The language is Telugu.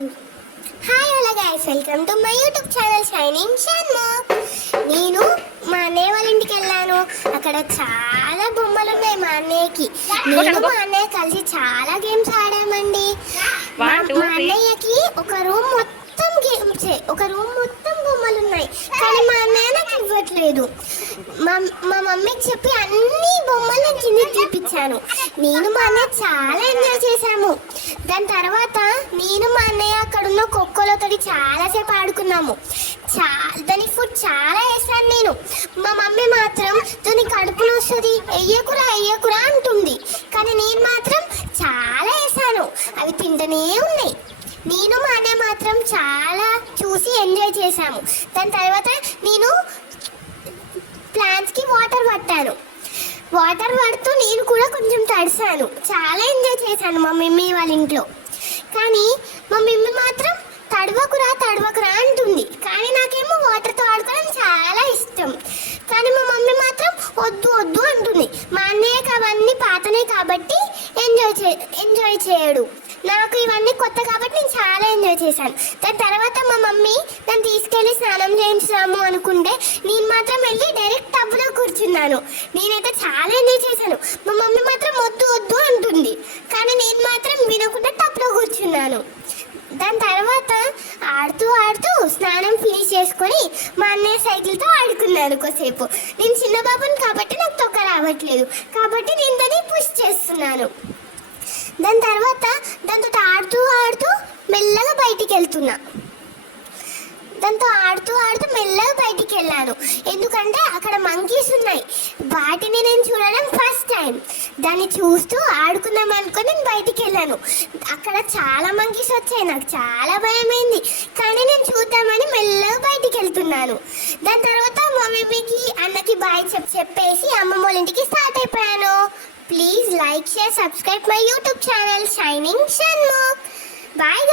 Hi hello guys welcome to my YouTube channel shining Shanmukh నేను మా అన్నయ్య వాళ్ళ ఇంటికి వెళ్ళాను. అక్కడ చాలా బొమ్మలు ఉన్నాయి మా అన్నయ్యకి. నేను మా అన్నయ్య కలిసి చాలా గేమ్స్ ఆడామండి. మా. అన్నయ్యకి ఒక రూమ్ మొత్తం గేమ్స్ ఒక రూమ్ మొత్తం బొమ్మలు ఉన్నాయి. కానీ మా అన్నయ్య నాకు ఇవ్వట్లేదు. మా మా మమ్మీకి చెప్పి అన్ని బొమ్మలు కింద తీపిచ్చాను నేను మా అన్నయ్య చాలా ఎంజాయ్ చేశాము. దాని తర్వాత నేను మా అన్నయ్య అక్కడ ఉన్న కుక్కలతో చాలాసేపు ఆడుకున్నాము. చా దాని ఫుడ్ చాలా వేసాను నేను. మా మమ్మీ మాత్రం దాని కడుపులో వస్తుంది ఎయ్యకురా ఎయ్యకురా అంటుంది. కానీ నేను మాత్రం చాలా వేసాను అవి తింటూనే ఉన్నాయి. నేను మా అన్నయ్య మాత్రం చాలా చూసి ఎంజాయ్ చేశాము. దాని తర్వాత నేను ప్లాంట్స్కి వాటర్ పట్టాను వాటర్ పడుతూ నేను కూడా కొంచెం తడిసాను చాలా ఎంజాయ్ చేశాను మా మమ్మీ వాళ్ళ ఇంట్లో. కానీ మా మమ్మీ మాత్రం తడవకురా తడవకురా అంటుంది. కానీ నాకేమో వాటర్తో ఆడుకోవడం చాలా ఇష్టం. కానీ మా మమ్మీ మాత్రం వద్దు వద్దు అంటుంది. మా అన్నయ్యకి అవన్నీ పాతనే కాబట్టి ఎంజాయ్ చే ఎంజాయ్ చేయడు. నాకు ఇవన్నీ కొత్త కాబట్టి నేను చాలా ఎంజాయ్ చేశాను. దాని తర్వాత మమ్మీ నన్ను తీసుకెళ్ళి స్నానం చేయించాము అనుకుంటే నేను మాత్రం వెళ్ళి డైరెక్ట్ టబ్లో కూర్చున్నాను. నేనైతే చాలా ఎంజాయ్ చేశాను. మా మమ్మీ మాత్రం వద్దు వద్దు అంటుంది. కానీ నేను మాత్రం వినకుండా టబ్లో కూర్చున్నాను. దాని తర్వాత ఆడుతూ ఆడుతూ స్నానం ఫినిష్ చేసుకొని మా అన్నయ్య సైకిల్తో ఆడుకున్నాను కొద్దిసేపు. నేను చిన్న బాబుని కాబట్టి నాకు తొక్క రావట్లేదు. కాబట్టి నేను దాన్ని పుష్ చేస్తున్నాను. దాని తర్వాత దాంతో ఆడుతూ ఆడుతూ మెల్లగా బయటికి వెళ్తున్నా. దాంతో ఆడుతూ ఆడుతూ మెల్లగా బయటికి వెళ్ళాను. ఎందుకంటే అక్కడ మంకీస్ ఉన్నాయి. వాటిని నేను చూడడం ఫస్ట్ టైం దాన్ని చూస్తూ ఆడుకుందాం అనుకుని నేను బయటికి వెళ్ళాను. అక్కడ చాలా మంకీస్ వచ్చాయి. నాకు చాలా భయమైంది. కానీ నేను చూద్దామని మెల్లగా బయటికి వెళ్తున్నాను. దాని తర్వాత మమ్మీకి అన్నకి బాయ్ చెప్ చెప్పేసి అమ్మమ్మ వాళ్ళ ఇంటికి స్టార్ట్ అయిపోయాను. Please like share subscribe my YouTube channel shining Shanmukh bye